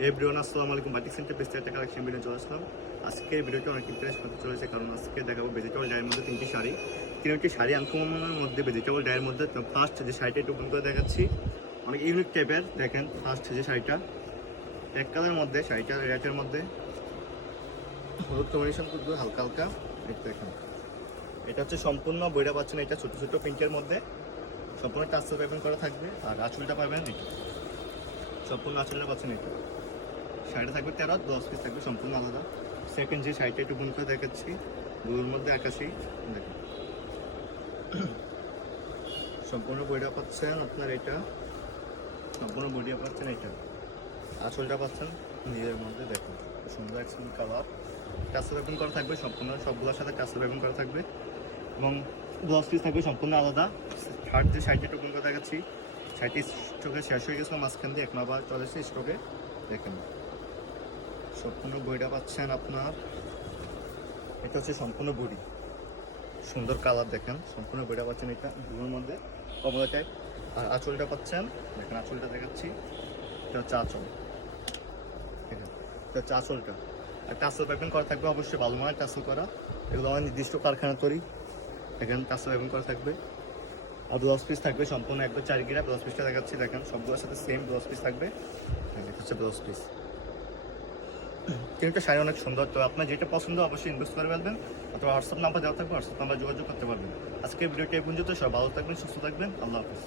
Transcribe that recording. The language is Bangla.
এভরিওয়ান আসসালামু আলাইকুম। বাটিক সেন্টার পেজ থেকে কালেকশন ভিডিও চলে আসলাম। আজকের ভিডিওটা অনেক ইন্টারেস্ট করতে চলেছে, কারণ আজকে দেখাবো ভেজিটেবল ডায়ের মধ্যে তিনটি শাড়ি আনকমনের মধ্যে ভেজিটেবল ডায়ের মধ্যে। তো ফার্স্ট যে শাড়িটা একটু ওপেন করে দেখাচ্ছি, অনেক ইউনিক টাইপের। দেখেন ফার্স্ট যে শাড়িটা এক কালারের মধ্যে, শাড়িটা রেটের মধ্যে হলুদ কম্বিনেশন করবে হালকা হালকা। দেখেন এটা হচ্ছে সম্পূর্ণ বইটা পাচ্ছেন, এটা ছোটো ছোটো প্রিন্টের মধ্যে সম্পূর্ণ টাচের পাইপিং করা থাকবে। আর আঁচলটা পাবেন এটা, সম্পূর্ণ আঁচলটা পাচ্ছেন এটা। শাড়িটা থাকবে 13-10 পিস থাকবে সম্পূর্ণ আলাদা। সেকেন্ড যে শাড়িটা একটু বুন করে দেখাচ্ছি, ব্লুর মধ্যে আকাশি। দেখেন সম্পূর্ণ বইটা পাচ্ছেন আপনার এটা, সম্পূর্ণ বডিটা পাচ্ছেন এটা, আঁচলটা পাচ্ছেন নিজের মধ্যে। দেখুন সুন্দর একদম কালার, টাসেল পেপিং করা থাকবে সম্পূর্ণ, সবগুলোর সাথে টাসেল পেপিং করা থাকবে এবং 10 পিস থাকবে সম্পূর্ণ আলাদা। থার্ড যে শাড়িটা একটু বুন করে দেখাচ্ছি, শাড়িটি স্টকে শেষ হয়ে গেছিলো, মাঝখান দিয়ে 1 নম্বর চলে এসেছে স্টকে। দেখেন সম্পূর্ণ বইটা পাচ্ছেন আপনার, এটা হচ্ছে সম্পূর্ণ বডি, সুন্দর কালার। দেখেন সম্পূর্ণ বইটা পাচ্ছেন এটা ব্লুর মধ্যে কমলা টাইপ। আর আঁচলটা পাচ্ছেন, দেখেন আঁচলটা দেখাচ্ছি, এটা হচ্ছে আঁচল। ঠিক আছে, এটা হচ্ছে আঁচলটা। আর টাসেল পাইপিং করা থাকবে অবশ্যই, ভালো মানের টাসেল করা, এগুলো আমার নির্দিষ্ট কারখানা তৈরি। দেখেন টাসেল পাইপিং করা থাকবে। আর 10 পিস থাকবে সম্পূর্ণ একবার 4 গিরা। 10 পিসটা দেখাচ্ছি, দেখেন সবগুলোর সাথে সেম 10 পিস থাকবে। এটা হচ্ছে 10 পিস। কিন্তু শাড়ি অনেক সুন্দর। তো আপনার যেটা পছন্দ অবশ্যই ইনভেস্ট করে ফেলবেন, অথবা হোয়াটসঅ্যাপ নাম্বার দেওয়া থাকবে, হোয়াটসঅ্যাপ নাম্বার যোগাযোগ করতে পারবেন। আজকের ভিডিওটি এই পর্যন্ত। সব ভালো থাকবেন, সুস্থ থাকবেন। আল্লাহ হাফিজ।